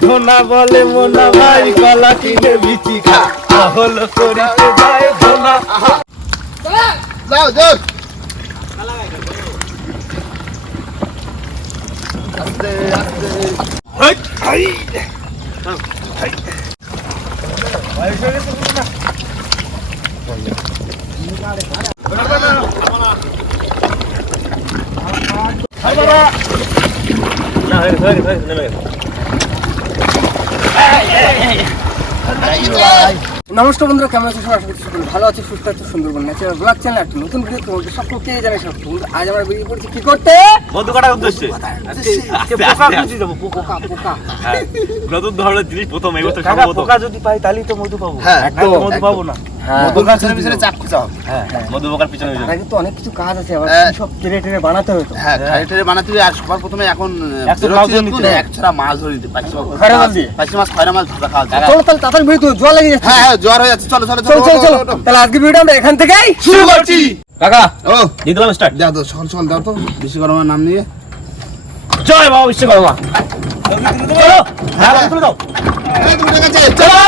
ধোনা বলে মোনা ভাই কলা কিনে বিচি খা হলো করিতে যায় ধোনা যাও যাও আস্তে আস্তে হাই হাই নমস্কার বন্ধুরা কেমন আছো? সবাই আশা করছি ভালো আছে সুস্থ আছে সুন্দরবন ন্যাচারাল ব্লগ চ্যানেল একটা নতুন ভিডিও তোমাকে সকলকে জানাই সব বন্ধু আজ আমরা বেরিয়ে পড়ছি কি করতে? বন্ধু কাটার উদ্দেশ্যে। পোকা খুঁজে যাব পোকা পোকা। হ্যাঁ, নতুন ধরনের জিনিস প্রথম এই বছর পোকা যদি পাই তাহলেই তো মধু পাবো। হ্যাঁ, মধু পাবো না। হ্যাঁ। পিছনে পিছনে হ্যাঁ মধু পিছনে। পিছনে কিন্তু অনেক কিছু কাজ আছে আবার হ্যাঁ। সব টেরে টেরে বানাতে হবে তো। হ্যাঁ টেরে বানাতে হবে আর সবার প্রথমে এখন মাছ ধরে খয়রা মাছ পাঁচশো মাছ খয়রা মাছ ভাজা খাওয়া যায়। চলো তাহলে তাড়াতাড়ি বেরিয়ে তো জল লেগে যাচ্ছে হ্যাঁ হ্যাঁ জ্বর হয়ে যাচ্ছে। চলো চলো চলো চলো চলো তাহলে আজকে ভিডিওটা আমরা এখান থেকেই শুরু করছি। কাকা ও। দিয়ে দিলাম স্টার্ট দাও তো সকাল সকাল দাও তো। বেশি গরমের নাম নিয়ে। জয় বাবা বিশ্বকর্মা। চলো। হ্যাঁ দাও। চলো।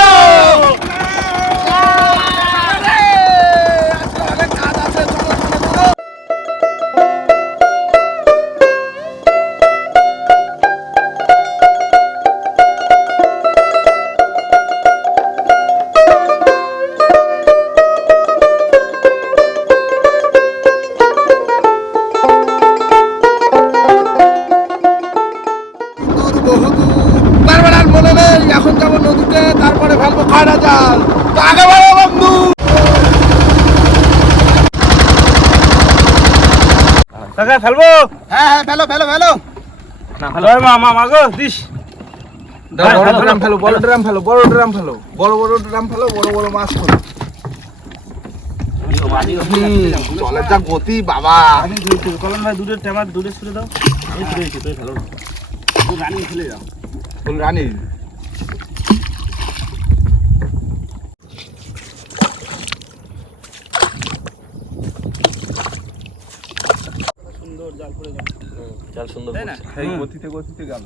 কাকা ফেলব? হ্যাঁ হ্যাঁ ফেলো ফেলো ফেলো। জয় মা মা মা গো দিস। দাও, বড় ড্রাম। ফেলো বড় ড্রাম ফেলো বড় ড্রাম ফেলো বড় বড় ড্রাম ফেলো বড় বড় মাছ ফেলো। জলের যা গতি বাবা। কলম ভাই দূরে টেমার দূরে ছুড়ে দাও। এই ছুড়ে দিচ্ছি তুই ফেলো না। রানী খেলে যাও। কোন রানী? চাল সুন্দর এই গতিতে গতিতে গেল।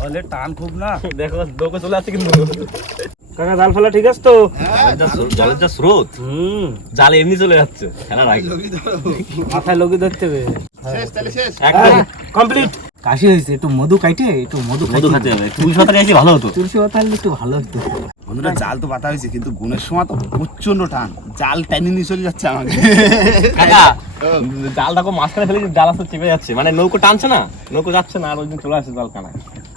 হলে টান খুব না। দেখো নৌকা চলে আসছে কিন্তু। কাকা জাল ফেলা ঠিক আছে তো? জলের যা স্রোত- জলের যা স্রোত। হুম। জাল এমনি চলে যাচ্ছে মাথায় লগি ধরতে হবে। শেষ তাহলে শেষ। একদম কমপ্লিট কাশি হয়েছে একটু মধু কাইটে একটু মধু মধু খেতে হবে। তুলসী পাতা খাইছি ভালো হতো। তুলসী পাতা হলে একটু ভালো হতো। বন্ধুরা জাল তো পাতা হয়েছে কিন্তু গুণের সময় তো প্রচণ্ড টান। জাল টেনে নিয়ে চলে যাচ্ছে আমাকে। জাল দেখো মাঝখানে ফেলে জাল আসতে চেপে যাচ্ছে। মানে নৌকো টানছে না? নৌকো যাচ্ছে না আর ওই দিন চলে আসছে জাল কানা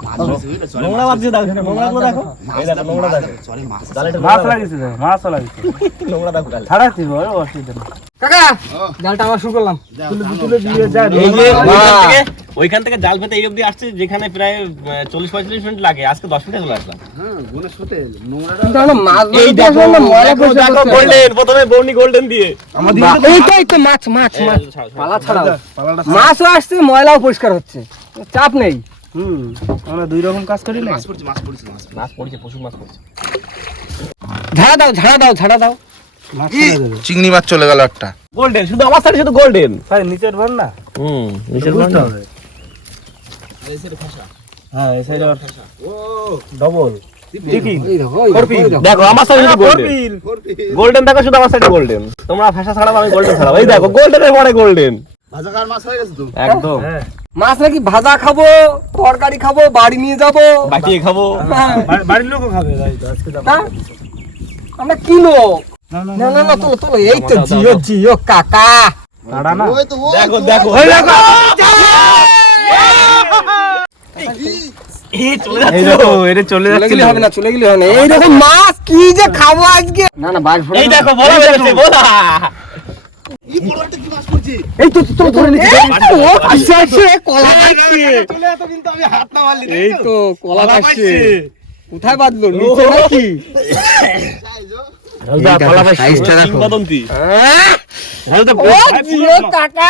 মাছ ধরেছে, বুঝলে? চরে নোংরা মাছ দেখো নোংরা গুলো দেখো। এই দেখো দেখো, নোংরা দেখো। দেখো, মাছ আছে। মাছ লাগিয়েছে তো, মাছও লাগিয়েছে। দেখো। নোংরা দেখো জালে ছাড়াচ্ছি অসুবিধা কাকা জালটা আবার শুরু করলাম। তুলে দিয়ে টানো। ওইখান থেকে জাল পেতে এই অবধি আসছে যেখানে প্রায় চল্লিশ পঁয়তাল্লিশ মিনিট লাগে। আজকে দশ মিনিটে চলে আসলাম। হ্যাঁ, সাথে মাছও আসছে ময়লাও পরিষ্কার হচ্ছে। চাপ নেই। হুম আমরা দুই রকম কাজ করি না মাছ পড়ছে মাছ পড়ছে মাছ মাছ পড়ছে প্রচুর মাছ পড়ছে। ঝাড়া দাও ঝাড়া দাও ঝাড়া দাও। চিংড়ি মাছ চলে গেল একটা। গোল্ডেন শুধু আমার সাইডে শুধু গোল্ডেন নিচের ভার না হুম নিচের গোল্ডেন গোল্ডেন দেখো শুধু আমার সাইডে গোল্ডেন তোমরা ছাড়াও আমি গোল্ডেন ছাড়াবো এই দেখো গোল্ডেনের পরে গোল্ডেন মাছ হয়ে একদম। হ্যাঁ। মাছ নাকি ভাজা খাব তরকারি খাব বাড়ি নিয়ে যাব? খাব। হ্যাঁ, বাড়ির লোকও খাবে তাই তো আজকে যাব। হ্যাঁ? আমরা না না না না না তোলো তোলো এই তো জিও জিও কাকা। দেখো দেখো দেখো। এই চলে এই যাচ্ছে দেখো এটা চলে চলে যাচ্ছে গেলে হবে না চলে গেলে হবে না এই দেখো মাছ কি যে খাব আজকে না না বাইরে এই দেখো বলা বেরোচ্ছে বলা এই বড় একটা কি মাছ পড়ছে এই তো ধরে নিচ্ছি কলা পাচ্ছে চলে এত কিন্তু আমি হাত না মারলি এই তো কলা পাচ্ছে কোথায় বাঁধলো নিচে নাকি। কিংবদন্তি কাকা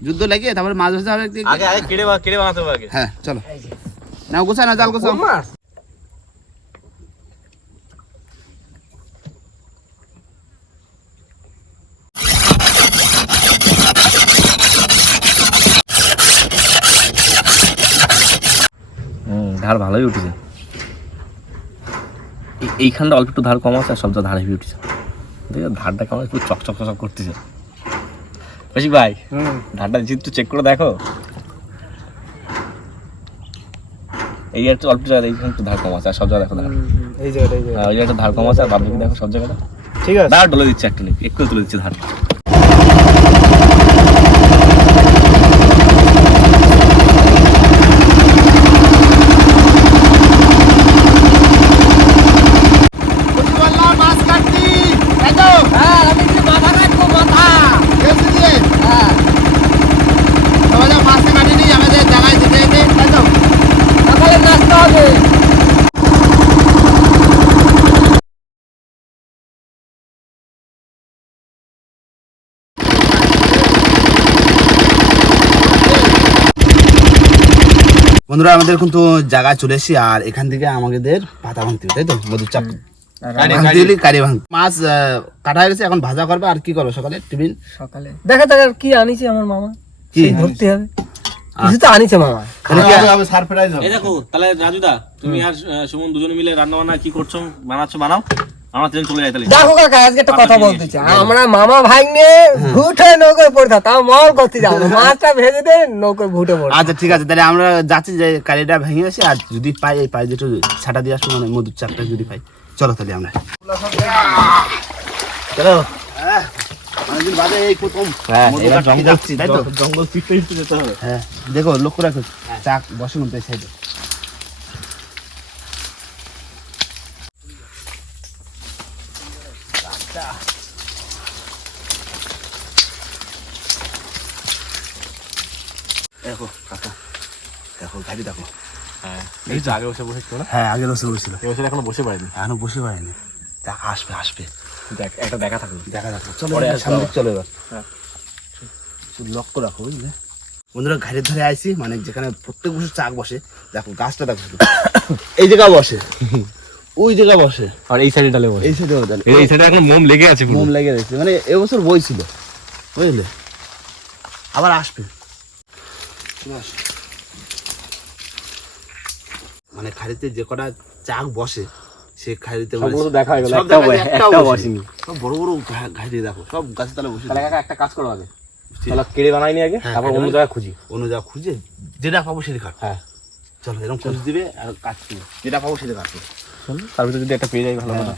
যুদ্ধ লাগে তারপরে মাছ ভাজা হবে আগে আগে কেড়ে বা- কেড়ে বানাতে হবে আগে। হ্যাঁ চলো। নাও গোছা না জাল হুম ধার ভালোই উঠেছে। এই- এইখানটা অল্প একটু ধার কম আছে আর সব যা ধার হেভি উঠেছে। ধারটা কেমন একটু চকচক চকচক করতেছে। বেশি ভাই ধানটা ধারটা একটু চেক করে দেখো। এই একটু অল্প জায়গা এইখানে একটু ধার কম আছে আর সব জায়গা দেখো ধার এই জায়গাটা এই জায়গাটা ধার কম আছে আর বাদ দেখো সব জায়গাটা। ঠিক আছে। দাঁড় ডলে দিচ্ছে একটু একটু তুলে দিচ্ছে ধার বললাম মাছ কাটতি তাই তো হ্যাঁ আমি কি মাথা কাটবো মাথা কেসে দিয়ে হ্যাঁ আমাদের মাছ কাটিনি আমাদের জায়গায় যেতে যেতে তাই তো সকালে নাচতে হবে বন্ধুরা আমাদের কিন্তু জায়গায় চলে এসেছি আর এখান থেকে আমাদের পাতা ভাঙতে হবে, তাই তো? মধুর চাপ। মাছ আহ, কাটা হয়ে গেছে এখন ভাজা করবে আর কি করবে সকালে? টিফিন? সকালে। দেখা যাক আর কি আনিছে আমার মামা। কি? ধরতে হবে। কিছু তো আনিছে মামা। সারপ্রাইজ এই দেখো তাহলে রাজুদা তুমি আর সুমন দুজনে মিলে রান্না বান্না কি করছ? বানাচ্ছো বানাও। আমরা ট্রেন চলে যাই তাহলে দেখো কাকা আজকে একটা কথা বলতে চাই। আমরা মামা ভাগ্নে ভুটে নৌকোয় পড়ে থাকতাম মল করতে যাব মাছটা ভেজে দে নৌকোয় ভুটে পড়ে আচ্ছা ঠিক আছে তাহলে আমরা যাচ্ছি যে কারিটা ভেঙে আসি আর যদি পাই এই পাই যেটা ছাটা দিয়ে আসব মানে মধুর চাপটা যদি পাই। চলো তাহলে আমরা। চলো। হ্যাঁ অনেকদিন বাদে এই প্রথম হ্যাঁ জঙ্গল জঙ্গল যেতে হবে। হ্যাঁ। দেখো লক্ষ্য রাখো চাক বসে মধ্যে সাইডে দেখো কাকা দেখো গাড়ি দেখো আগে বসে না? হ্যাঁ আগে বসে বসেছিল। বসে এখনও বসে পারিনি এখনও বসে পাইনি দেখ আসবে আসবে। দেখ একটা দেখা থাকল। দেখা যাক চলো আসবে সামনে চলো এবার। হ্যাঁ। শুধু লক্ষ্য রাখো বুঝলে? বন্ধুরা ঘাড়ের ধরে আইছি মানে যেখানে প্রত্যেক বছর চাক বসে দেখো গাছটা দেখো। এই জায়গা বসে। ওই জায়গা বসে। আর এই সাইডে ডালে বসে। এই সাইডে ওদের এই সাইডে এখন মোম লেগে আছে মোম লেগে রয়েছে। মানে এবছর বই ছিল বুঝলে? আবার আসবে। চলে আসো। মানে খাড়িতে যে কটা চাক বসে সে খাড়িতে মানে দেখা হয়ে গেল, সব একটাও বসেনি। বড় বড় ঘাড়ি দেখো সব গাছের তলা বসে তাহলে একটা কাজ করো আগে। তাহলে কেড়ে বানাইনি আগে হ্যাঁ, তারপর অন্য বানাই। জায়গায় খুঁজি। অন্য যা খুঁজে যেটা পাবো সেটা কাটবো হ্যাঁ। চলো এরকম খুঁজ দিবে আর কাটছি যেটা পাবো সেটা কাটবো চলো তার ভিতরে যদি একটা পেয়ে যাই ভালো কথা।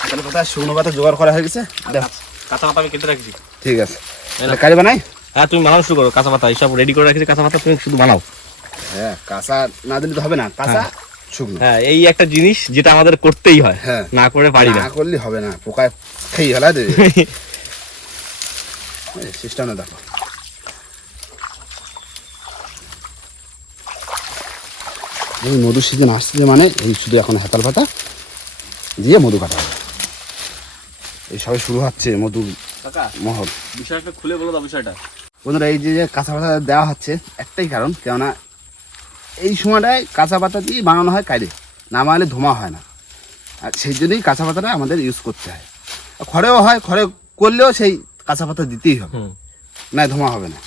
তাহলে কোথায় শুকনো পাতা জোগাড় করা হয়ে গেছে? দেখো কাঁচা পাতা আমি কেটে রাখছি। ঠিক আছে। কারি বানাই? হ্যাঁ তুমি বানানো শুরু করো কাঁচা পাতা এইসব রেডি করে রাখছি কাঁচা পাতা তুমি শুধু বানাও। হ্যাঁ কাঁচা না দিলে তো হবে না কাঁচা শুকনো। হ্যাঁ এই একটা জিনিস যেটা আমাদের করতেই হয় হ্যাঁ। না করে পারি না। না করলে হবে না পোকায় খেয়ে দেখো। এই মধু সিজন আসছে মানে এই শুধু এখন হেতাল পাতা দিয়ে মধু কাটা হবে। এই সবে শুরু হচ্ছে মধু কাকা মহল। বিষয়টা খুলে বলো দাও বিষয়টা। বন্ধুরা এই যে কাঁচা পাতা দেওয়া হচ্ছে একটাই কারণ কেননা এই সময়টায় কাঁচা পাতা দিয়ে বানানো হয় কাইরে না বানালে ধোমা হয় না। আর সেই জন্যই কাঁচা পাতাটা আমাদের ইউজ করতে হয়। খড়েও হয় খড়ে করলেও সেই কাঁচা পাতা দিতেই হবে। না ধোমা হবে না।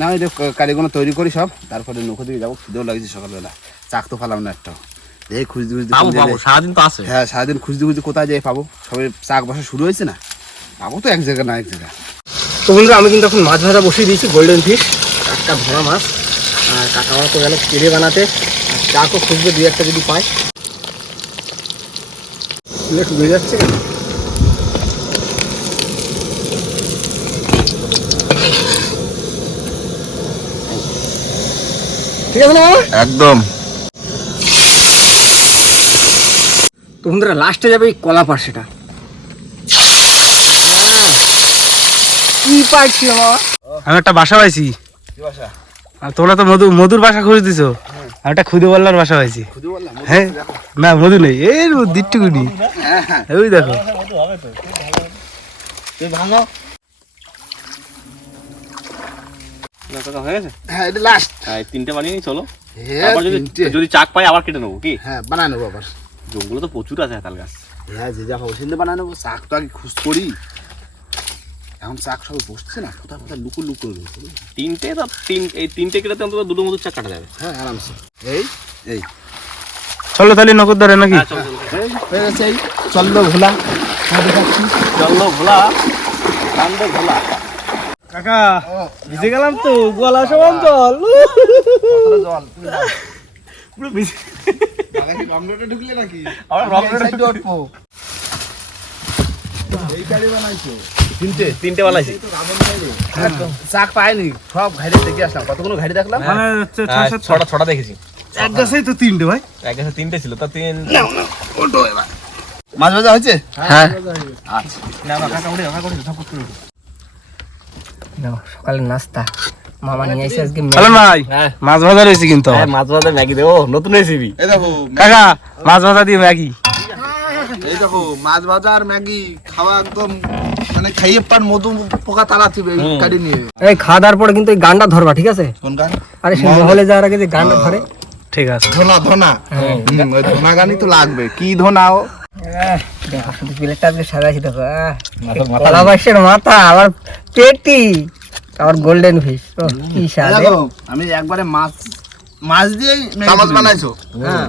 না ওই যে কারিগুলো তৈরি করি সব তারপরে নৌকো দিকে যাব খিদেও লাগছে সকালবেলা। চাক তো পালাম না একটাও। দেখি খুঁজতে খুঁজতে। সারাদিন তো আছে। হ্যাঁ সারাদিন খুঁজতে খুঁজতে কোথায় যাই পাবো? সবে চাক বসা শুরু হয়েছে না? পাবো তো এক জায়গা না এক জায়গা তো বন্ধুরা আমি কিন্তু এখন মাছ ভাজা বসিয়ে দিয়েছি গোল্ডেন ফিশ একটা ধরা মাছ। আর কাকা মাছ তো গেল কেড়ে বানাতে আর চাকও খুঁজবে দুই একটা যদি পায়। একটু বেড়ে যাচ্ছে। কেন ঠিক আছে না একদম। তো বন্ধুরা লাস্টে যাবে এই কলা পার্সেটা কি পাইছি আমি একটা বাসা পাইছি। কি ভাষা আর তোমরা তো মধু মধুর বাসা খুঁজে দিছো। আমি একটা খুদে বল্লার বাসা পাইছি। হ্যাঁ। না মধু নেই। দিটটুকুনি। হ্যাঁ হ্যাঁ। ওই দেখো। ভাঙো। না কাকা হয়ে গেছে? হ্যাঁ এটা লাস্ট হ্যাঁ তিনটে বানিয়ে চলো। হ্যাঁ যদি চাক পাই আবার কেটে নেব কি? হ্যাঁ বানায় নেব আবার। জঙ্গলে তো প্রচুর আছে তাল গাছ। হ্যাঁ যে বানায় নেব শাক তো আগে খুশ করি। এখন সব বসছে না কোথায় কোথায় লুকো লুকো লুকো তিনটে তো তিন এই তিনটে কেটে অন্তত দুটো মধুর চাক কাটা যাবে। হ্যাঁ আরামসে। এই এই। চলো তাহলে নগদ ধরে নাকি? হ্যাঁ চল চল এই চলল ভোলা। হ্যাঁ চলো ভোলা কান্দ ভোলা। কাকা ভিজে গেলাম তো গলা সমান জল জল? পুরো ভিজে ঢুকলে নাকি? আমরা রকেট এই গাড়ি বানাইছো। তিনটে? তিনটে বানাইছি শাক পাইনি সব ঘাড়ি দেখে আসলাম। কতগুলো ঘাড়ি দেখলাম? মানে হ্যাঁ, ছটা ছটা দেখেছি। এক গাছেই তো তিনটে ভাই। এক গাছে তিনটে ছিল তা তিন উল্টো এবার। মাছ ভাজা হয়েছে? হ্যাঁ। আচ্ছা। না না কাকা উঠে কাকা উঠে ধাপ করে সকালে নাস্তা। মামা নিয়ে এসে আজকে চলেন ভাই হ্যাঁ। মাছ ভাজা রয়েছে কিন্তু। হ্যাঁ মাছ ভাজা ম্যাগি দেবো। নতুন রেসিপি এই দেখো কাকা মাছ ভাজা দিয়ে ম্যাগি। এই দেখো মাছ ভাজা আর ম্যাগি খাওয়া একদম মানে খাইয়ে পার মধু পোকা তালা থিবে কাটি নিয়ে। এই খাওয়া দাওয়ার পরে কিন্তু এই গানটা ধরবা ঠিক আছে? কোন গান? আরে সে মহলে যাওয়ার আগে যে গানটা ধরে। ঠিক আছে। ধনা ধনা। ওই ধনা গানই তো লাগবে। কি ধনা ও? মাথা মাথা আবার পেটি আবার গোল্ডেন ফিশ ও কি আমি একবারে মাছ মাছ দিয়ে মাছ বানাইছো? হ্যাঁ।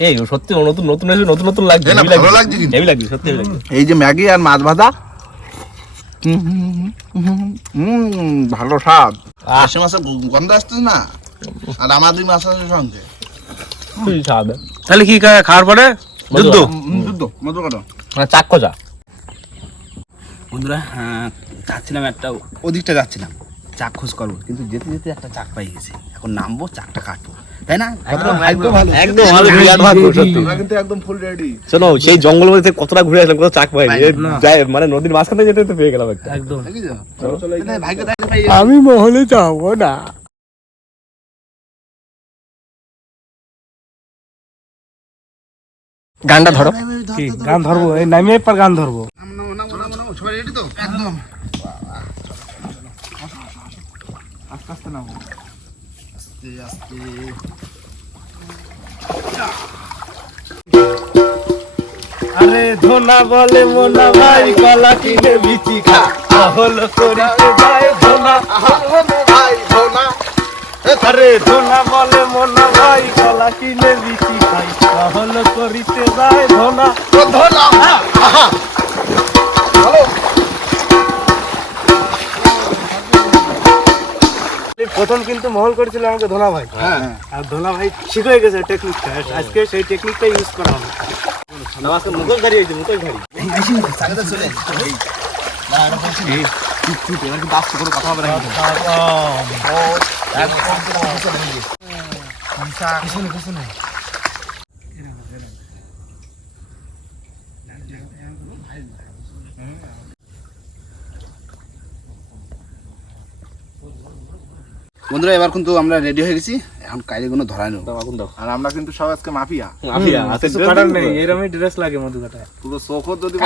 এই সত্যি নতুন নতুন রেসিপি নতুন নতুন লাগছে হেভি লাগছে। ভালো লাগছে কিন্তু। হেভি লাগছে সত্যি লাগছে। এই যে ম্যাগি আর মাছ ভাজা। হুম, ভালো স্বাদ। মাসে মাসে গন্ধ আসতেছে না? আর আমাদের মাছ আছে সঙ্গে। খুবই স্বাদ। তাহলে কি খাওয়ার পরে? যুদ্ধ? দুধ মধু কত মানে চাক কজা বন্ধুরা হ্যাঁ যাচ্ছিলাম একটা ওদিকটা যাচ্ছিলাম। চাক খোঁজ করব কিন্তু যেতে যেতে একটা চাক পাই গেছি। এখন নামবো চাকটা কাটবো। তাই না? কতটা ভালো। একদম ভালো বিরাট ভাগ্য সত্যি। কিন্তু একদম ফুল রেডি শোনো সেই জঙ্গল মধ্যে কতটা ঘুরে আসলাম কত চাক পাইনি। মানে নদীর মাঝখানে যেতে যেতে পেয়ে গেলাম একটা। একদম। পাই আমি মহলে যাব না। গানটা ধরো। গান ধরবো? এই নামিয়ে পর গান ধরবো? সবাই রেডি তো? একদম। আস্তে আস্তে নামো। আস্তে আস্তে। আরে ধোনা বলে মোনা ভাই কলা কিনে বিচি খা। হলো করিতে যায় ধোনা। ভাই ধোনা। আরে ধোনা বলে মোনা ভাই কলা কিনে বিচি খাই হলো করিতে যায় ধোনা। ধোনা প্রথম কিন্তু মহল করেছিল আমাকে ধোনা ভাই। হ্যাঁ। আর ধোনা ভাই শিখে হয়ে গেছে টেকনিকটা আজকে সেই টেকনিকটা ইউজ করা হবে। হয়েছে চলে কথা হবে না বন্ধুরা এবার কিন্তু আমরা রেডি হয়ে গেছি। এখন কাইলে কোনো ধরাই নেব আগুন দাও আর আমরা কিন্তু সব আজকে মাফিয়া। মাফিয়া আছে কিছু করার নেই এরকমই ড্রেস লাগে মধু কাটায়। পুরো চোখও যদি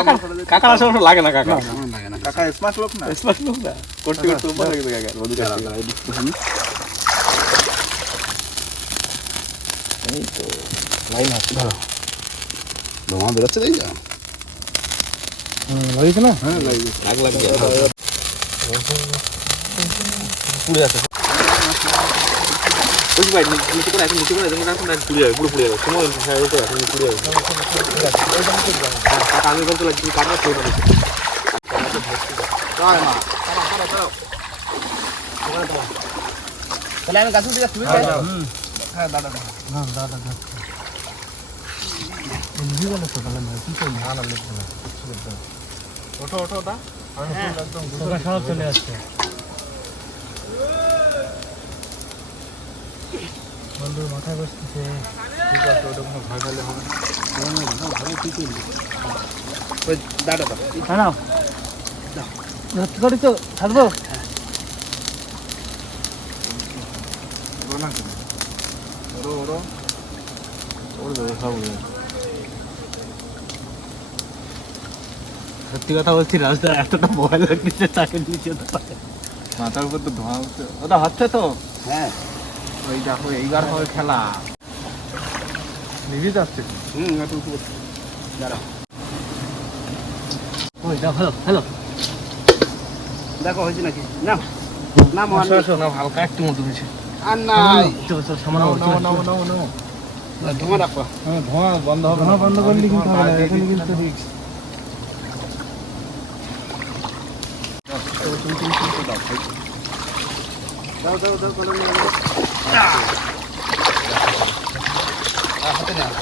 কাকা আসলে লাগে না কাকা। লাগে না। কাকা স্মার্ট লোক না। স্মার্ট লোক না। করতে করতে উপর হয়ে গেছে কাকা। মধু কাটতে। ধোঁয়া বেরোচ্ছে দেখি যা লাগিয়েছে না? আগ লাগবে পুড়ে আছে। ভাই নি- নিচে করে এখন নিচে করে এখন এখন পুড়ে যাবে পুরো পুড়ে যাবে সময় হ্যাঁ। ওই এখন পুড়ে যাবে আমি বলতে লাগছি তাহলে আমি গাছ দিয়ে তুমি হ্যাঁ দাদা সব চলে আসছে। বন্ধুর মাথায় বসতেছে দাদা দাদা হ্যাঁ সত্যি করি তো? ছাড়বো? সত্যি কথা বলছি রাস্তা এতটা ভয় লাগছে তাকে নিচে মাথার উপর তো ধোঁয়া উঠছে। ওটা হচ্ছে তো? হ্যাঁ। ওই দেখো এইবার হবে খেলা নিজে যাচ্ছে হুম একটু উঁচু দাঁড়াও ওই দাও হ্যালো হ্যালো দেখো হয়েছে নাকি না না মহান না হালকা একটু মতো হয়েছে আর নাই চলো চলো সামান্য ধোঁয়া রাখো ধোঁয়া বন্ধ হবে ধোঁয়া বন্ধ করলে কিন্তু হবে না এখন কিন্তু রিস্ক দাও দাও দাও করে নিয়ে যাও। আহ, হাতে নাও।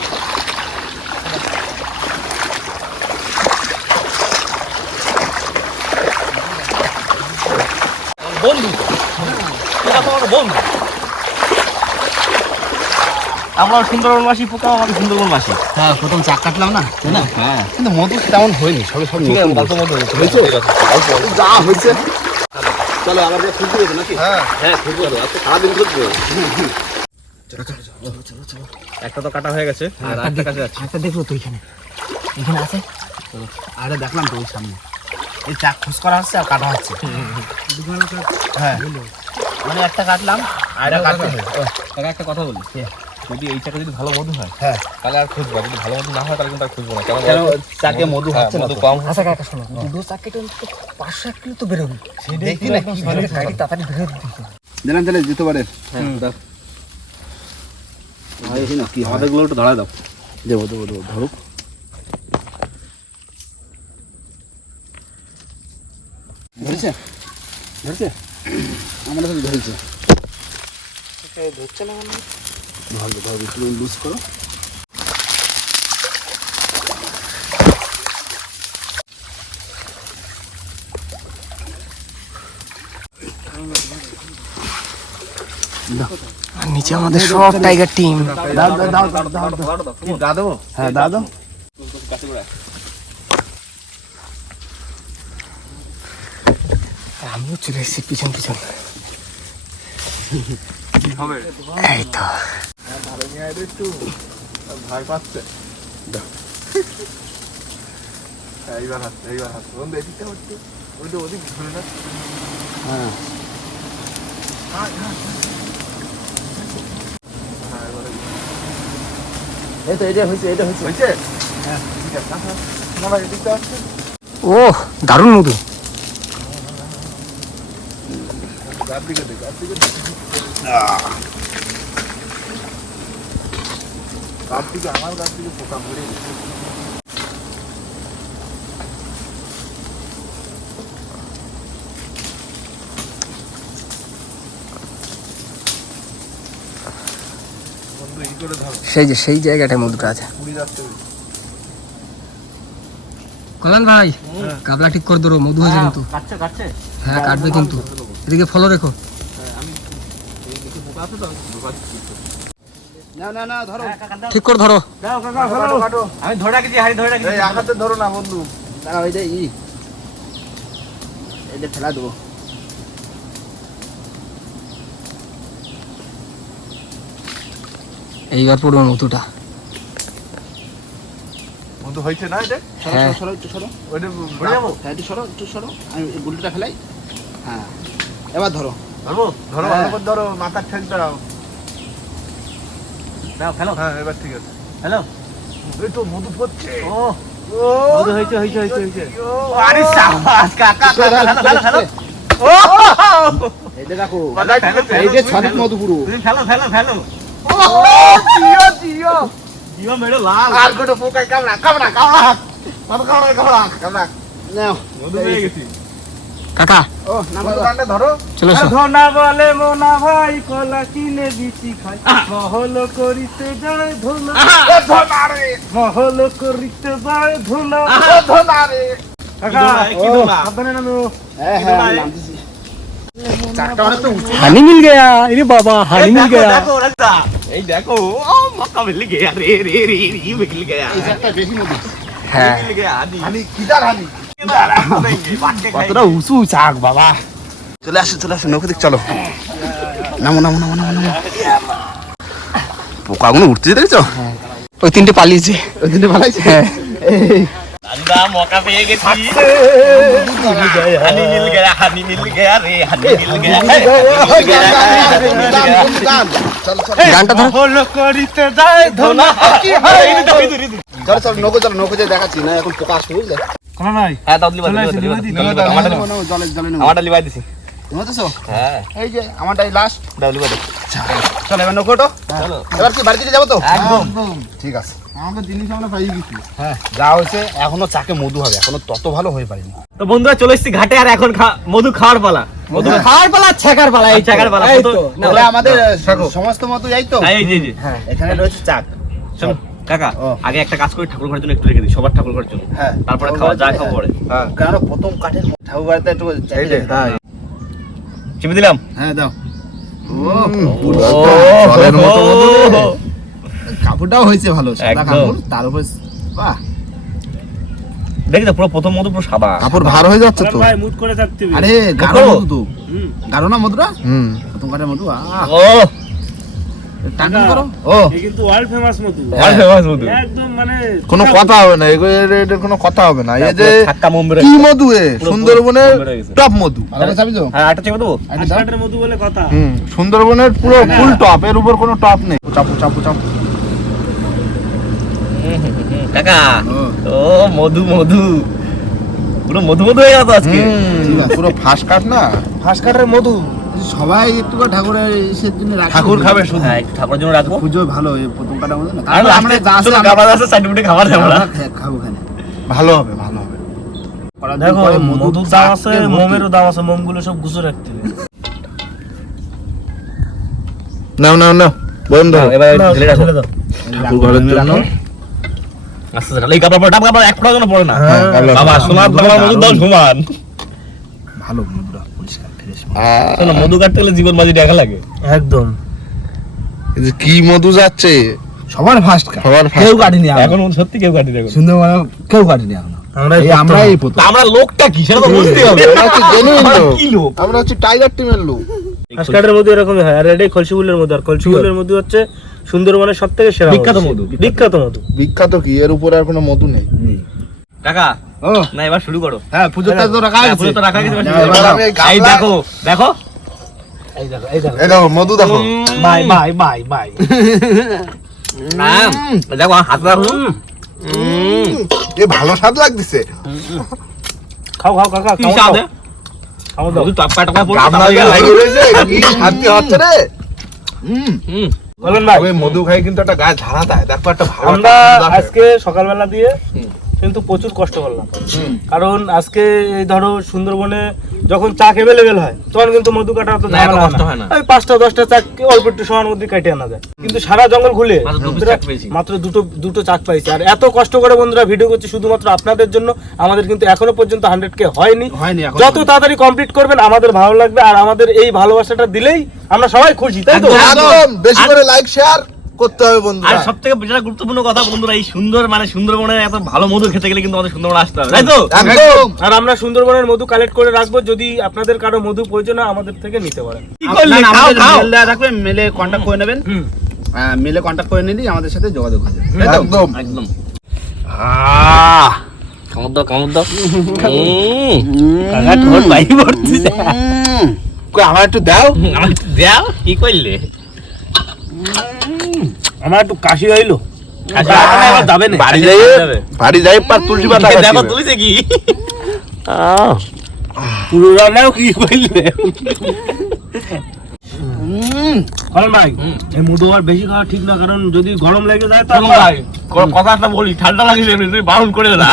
বন্ধু এটা তো আমার বন্ধু আমরা সুন্দরবন মাসি পোকা আমাদের সুন্দরবন মাসি হ্যাঁ প্রথম চাক কাটলাম না তাই না হ্যাঁ কিন্তু মধু তেমন হয়নি সবে সব ঠিক আছে নতুন গল্প মতো হয়েছে হয়েছে? যা হয়েছে চলো আবার যে খুঁজতে গেছে নাকি? হ্যাঁ। হ্যাঁ খুঁজবো আজকে সারাদিন খুঁজবো একটা তো কাটা হয়ে গেছে আর একটা কাছে আছে একটা দেখল তো এখানে। এখানে আছে? আরে দেখলাম তো ওই সামনে। এই চাক খুশ করা হচ্ছে আর কাটা হচ্ছে। হ্যাঁ। মানে একটা কাটলাম আর একটা কাটতে একটা কথা বলি। যদি এই চাকা যদি ভালো মধু হয় হ্যাঁ। তাহলে আর খুঁজবো যদি ভালো মধু না হয় তাহলে কিন্তু আর খুঁজবো না। কেন কেন চাকে মধু হ্যাঁ, হচ্ছে না কম। আচ্ছা কাকা শোনো। দুটো চারটে পাঁচশো এক কিলো তো বেরোবে। দেখি না কি ভাবে গাড়ি তাড়াতাড়ি দিতে দিলাম তাহলে যেতে পারে হ্যাঁ দাও। কি আমাদের একটু ধরা দাও। দেবো দেবো দেবো ধরুক। ধরেছে? ধরেছে? আমরা ধরেছে। ধরছে না ধরবে একটু লুজ করো। আর নিচে আমাদের সব টাইগার টিম দাও দাও দাও দাও দাও দাও। কি গা দেবো হ্যাঁ দাও দাও। আমিও চলে এসেছি পিছন পিছন। কি হবে? এই তো। একটু। ভয় পাচ্ছে। এইবার হাত এইবার হাত। বন্ধু এদিকটা হচ্ছে ওই তো ওদিক ঘুরে না হ্যাঁ। হ্যাঁ এই তো এটা হয়েছে এটা হয়েছে। হয়েছে? হ্যাঁ ঠিক আছে। না ভাই এদিকটা হচ্ছে ও দারুণ মধু। দিকে দে গার দিকে আমার পোকা সেই যে সেই জায়গাটায় মধুটা আছে। কল্যাণ ভাই কাবলা ঠিক করে ধরো মধু হয়েছে কিন্তু। কাটছে কাটছে। হ্যাঁ কাটবে কিন্তু। এদিকে ফলো রেখো। পোকা ঠিক করে ধরো। আমি ধরে হাড়ি ধরে আঘাতে ধরো না বন্ধু। যে ই। এই যে ফেলা দেবো। এইবার পড়বে মধুটা। বন্ধু হয়েছে না এটা? সরো হ্যাঁ। সরো, সরো একটু সরো। ওইটা ঘুরে যাব? হ্যাঁ একটু সরো একটু সরো। আমি এই গুলটিটা ফেলাই। হ্যাঁ। এবার ধরো। ধরবো? ধরো হ্যাঁ। করে ধরো মাথার ঠেক দাও দাও ফেলো হ্যাঁ এবার ঠিক আছে। হ্যালো এই তো মধু পড়ছে। ও ও মধু আরে সাবাস কাকা ফেলো ফেলো। এই দেখো বাজায় ঠিক আছে এই যে সঠিক মধু পুরো। তুমি ফেলো ফেলো ফেলো ও জিও জিও জিও মেরে লাল। আর গোটো কামড়া কামড়া কামড়া কামড়া কামড়া কামড়া নাও মধু পেয়ে গেছি। কাকা। ও নাম মধু কান্ডে ধরো চলে এসো। ধনা বলে মোনা ভাই কলা কিনে বিচি খাই মহল করিতে যায় ধুনা ও ধনারে মহল করিতে যায় ধুনা ও ধনারে কাকা কি দোলা? সাবধানে নামো হ্যাঁ হ্যাঁ হানি মিল গয়া আরে বাবা হানি মিল গয়া। দেখো এই দেখো ও মক্কা মিল গয়া রে রে রে রে মিল গয়া। এই বেশি হ্যাঁ। মিল গয়া আদি হানি কিদার হানি। কতটা উঁচু চাক বাবা চলে আসো চলে আসো নৌকো দিক চলো নামো নামো নামো নামো নামো পোকাগুলো দেখছ ওই তিনটে পালিয়েছে ওই দিনটা ভালো হ্যাঁ এই আমরা মকা পেয়ে গেছি হানি মিল গয়া হানি মিল গয়া রে হানি মিল গয়া গানটা ধর করিতে যায় ধনা চলো চলো নৌকো চলো নৌকো দেখাচ্ছি না এখন পোকা আসবে বুঝলে কোন নাই? হ্যাঁ দাও লিবা চলে দাও, আমারটা হ্যাঁ। এই যে আমারটাই লাস্ট দাও লিবা দাও। চলো এবার নৌকোটো চলো। এবার কি বাড়ি যাব তো? একদম। ঠিক আছে। আমাকে জিনিস আমরা পাই গেছি। হ্যাঁ যা হয়েছে এখনও চাকে মধু হবে এখনও তত ভালো হয়ে পারেনি। তো বন্ধুরা চলে এসেছি ঘাটে আর এখন মধু খাওয়ার পালা। মধু খাওয়ার পালা ছেকার পালা এই চাকার পালা এই তো। আমাদের সমস্ত মতো এই তো? হ্যাঁ, এই এখানে রয়েছে চাক। শোনো, কাকা আগে একটা কাজ করি ঠাকুর ঘরের জন্য একটু রেখে দিই সবার ঠাকুর ঘরের জন্য। হ্যাঁ। তারপরে খাওয়া যা খাওয়া পরে। হ্যাঁ কারণ প্রথম কাঠের ঠাকুর বাড়িতে একটু চাইলে চিপে দিলাম? হ্যাঁ দাও। কাপড়টাও হয়েছে ভালো সাদা কাপড় তার উপর বাহ। দেখি তো পুরো প্রথম মধু পুরো সাদা। কাপড় ভার হয়ে যাচ্ছে কোন ভাই মুড করে থাকতে আরে গাঢ় মধু তো? গাঢ় না মধুটা? প্রথম কাঠের মধু আহ। কোনো কথা হবে না এটার কোনো কথা হবে না। এই যে কি মধু এ? পুরো সুন্দরবনের পুরো টপ মধু। তো হ্যাঁ সুন্দরবনের পুরো ফুল টপ এর উপর কোনো টপ নেই। চাপু চাপু চাপু। কাকা ও, মধু মধু। পুরো মধু মধু হয়ে গেল আজকে। পুরো ফাঁস কাট না? ফাঁস কাঠের মধু। সবাই একটু ঠাকুরের ইসের জন্য রাখি। ঠাকুর খাবে শুধু? হ্যাঁ একটু ঠাকুরের জন্য রাখব। পুজো ভালো এই প্রথম কাটার মধ্যে না। আর আমরা যা আছে খাবার আছে সার্টিফিকেট খাবার দেবো না। খাব খানে ভালো হবে ভালো হবে। দেখো মধুর দাম আছে মোমেরও দাম আছে মোমগুলো সব গুছো রাখতে হবে। নাও নাও নাও বন্ধ। এবার ঢেলে রাখো। ঠাকুর ঘরের জন্য আস্তে আস্তে এই কাপড় পরে ডাব কাপড় এক ফোঁটা যেন পড়ে না। হ্যাঁ, বাবা সোনার বাবা মধুর দাম সমান। ভালো মধুরা পরিষ্কার ফ্রেশ আহ, শোনো মধু কাটতে গেলে জীবন বাজি দেখা লাগে। একদম। কি মধু যাচ্ছে? সবার ফার্স্ট সবার কেউ কাটেনি এখন। এখন সত্যি কেউ কাটি দেখো সুন্দরবন কেউ কাটেনি এখন। আমরা আমরা লোকটা কি? সেটা তো বুঝতে হবে। আমরা হচ্ছে লোক। আমরা হচ্ছে টাইগার টিমের লোক। ফাঁস কাঠের মধু এরকমই হয়। আর এটাই হচ্ছে সুন্দরবনের সব থেকে সেরা বিখ্যাত মধু। বিখ্যাত মধু। বিখ্যাত কি? এর উপরে আর কোনো মধু নেই। কাকা ও। না এবার শুরু করো। হ্যাঁ পুজোটা তো রাখা আছে তো রাখা গেছে এই দেখো দেখো। এই দেখো এই দেখো। এই দেখো মধু দেখো। Bye bye bye bye. না দেখো হাত রাখো এ ভালো স্বাদ লাগতেছে। খাও খাও কাকা কি স্বাদ খাও। খাও দাও। টপকা টপকা গামলা। লাগিয়ে রয়েছে কি শান্তি হচ্ছে রে? হুম হুম বলেন ভাই। ওই মধু খাই কিন্তু একটা গায়ে ঝাড়া দেয়। দেখো একটা ভালো আমরা। আজকে সকালবেলা দিয়ে কিন্তু প্রচুর কষ্ট করলাম। কারণ আজকে এই ধরো সুন্দরবনে যখন চাক এভেলেবেল হয় তখন কিন্তু মধু কাটা অত কষ্ট হয় না। ওই পাঁচটা দশটা চাক অল্প একটু সময়ের মধ্যে কেটে আনা যায়। কিন্তু সারা জঙ্গল ঘুরে মাত্র দুটো বন্ধুরা চাক পেয়েছি। মাত্র দুটো দুটো চাক পাইছি। আর এত কষ্ট করে বন্ধুরা ভিডিও করছি শুধুমাত্র আপনাদের জন্য। আমাদের কিন্তু এখনও পর্যন্ত হান্ড্রেড কে হয়নি। হয়নি যত তাড়াতাড়ি কমপ্লিট করবেন আমাদের ভালো লাগবে। আর আমাদের এই ভালোবাসাটা দিলেই আমরা সবাই খুশি তাই তো? বেশি করে লাইক শেয়ার করতে হবে আর বন্ধুরা। সব থেকে যেটা গুরুত্বপূর্ণ কথা বন্ধুরা এই সুন্দর মানে সুন্দরবনে এত ভালো মধু খেতে গেলে কিন্তু আমাদের সুন্দরবন আসতে হবে তাই তো? একদম। আর আমরা সুন্দরবনের মধু কালেক্ট করে রাখব যদি আপনাদের কারও মধু প্রয়োজন হয় আমাদের থেকে নিতে পারেন। কি করলে? খাও আমাদের খাও। মেল দেওয়া মেলে কন্ট্যাক্ট করে নেবেন। হুম। হ্যাঁ, মেলে কন্ট্যাক্ট করে নিলেই আমাদের সাথে যোগাযোগ হয়ে যাবে একদম। একদম। আহ কামড় দাও কামড় দাও। কাকা ঠোঁট বাইরে কই আমার একটু দাও। আমার একটু দাও কি করলে? আমার একটু কাশি হইল। এবার যাবে না। বাড়ি যাই বাড়ি যাই পার তুলসী পাতা দেখো কাটবে। তুলিছে কি? কি করলে? হুম। কারণ ভাই এই মধু আর বেশি খাওয়া ঠিক না কারণ যদি গরম লেগে যায় তো চলো ভাই ক- কথাটা বলি ঠান্ডা লাগছে তুই বারণ করে না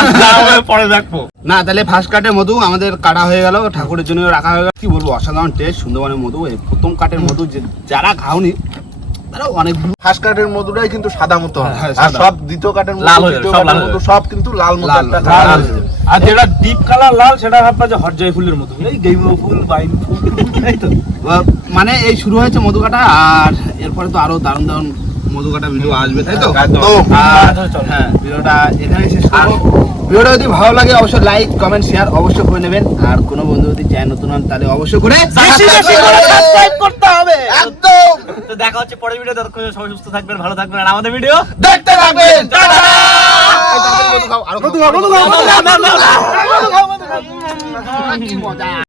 পরে দেখব। না তাহলে ফার্স্ট কাটের মধু আমাদের কাটা হয়ে গেল ঠাকুরের জন্য রাখা হয়ে গেল। কি বলব অসাধারণ টেস্ট সুন্দরবনের মধু এই প্রথম কাটের মধু যে- যারা খাওনি অনেক ফার্স্ট কাঠের মধুটাই কিন্তু সাদা মতো হয়। হ্যাঁ, আর সব দ্বিতীয় কাঠের মধু হয়ে সব হয়ে কিন্তু লাল মতো লাল, হয়ে। আর যেটা ডিপ কালার লাল সেটা ভাববা যে হরজয় ফুলের মতো এই গেইম ফুল বাইন ফুল তাই তো। মানে এই শুরু হয়েছে মধু কাটা আর এরপরে তো আরও দারুণ দারুণ মধু কাটা ভিডিও আসবে তাই তো? একদম। হ্যাঁ ভিডিওটা এখানে শেষ করব। ভিডিওটা যদি ভালো লাগে অবশ্যই লাইক কমেন্ট শেয়ার অবশ্যই করে নেবেন। আর কোনো বন্ধু যদি চ্যানেল নতুন হন তাহলে অবশ্যই করে সাবস্ক্রাইব করতে হবে। একদম। তো দেখা হচ্ছে পরের ভিডিও ততক্ষণ সবাই সুস্থ থাকবেন ভালো থাকবেন আর আমাদের ভিডিও দেখতে থাকবেন। এই তাড়াতাড়ি মধু খাও, আরও খাও। না না না না কি মজা।